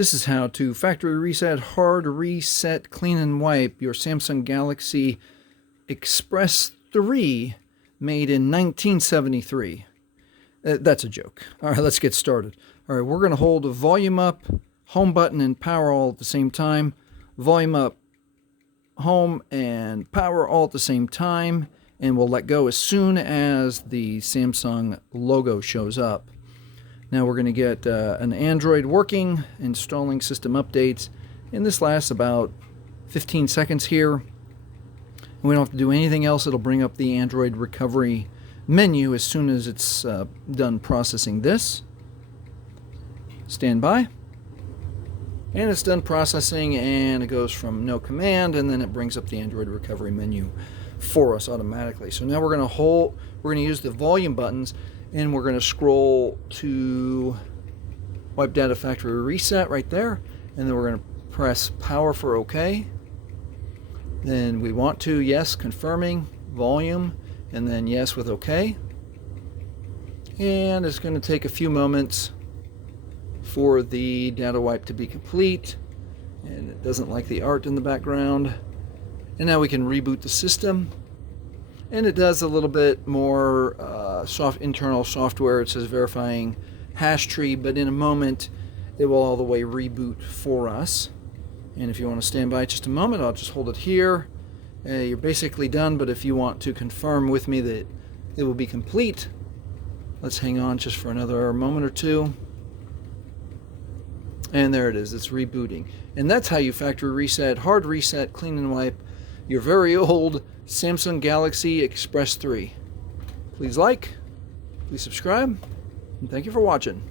This is how to factory reset, hard reset, clean and wipe your Samsung Galaxy Express 3 made in 1973. That's a joke. All right, let's get started. All right, we're going to hold the volume up, home button, and power all at the same time. Volume up, home, and power all at the same time. And we'll let go as soon as the Samsung logo shows up. Now we're going to get an Android working, installing system updates, and this lasts about 15 seconds here. And we don't have to do anything else. It'll bring up the Android recovery menu as soon as it's done processing this. Stand by. And it's done processing, and it goes from no command, and then it brings up the Android recovery menu for us automatically. So now we're going to use the volume buttons, and we're going to scroll to Wipe Data Factory Reset right there, and then we're going to press power for OK. Then we want to, yes, confirming, volume, and then yes with OK. And it's going to take a few moments for the data wipe to be complete, and it doesn't like the art in the background. And now we can reboot the system, and it does a little bit more internal software. It says verifying hash tree, but in a moment it will all the way reboot for us. And if you want to stand by just a moment, I'll just hold it here. You're basically done, but if you want to confirm with me that it will be complete, let's hang on just for another moment or two. And there it is, it's rebooting. And that's how you factory reset, hard reset, clean and wipe your very old Samsung Galaxy Express 3. Please like, please subscribe, and thank you for watching.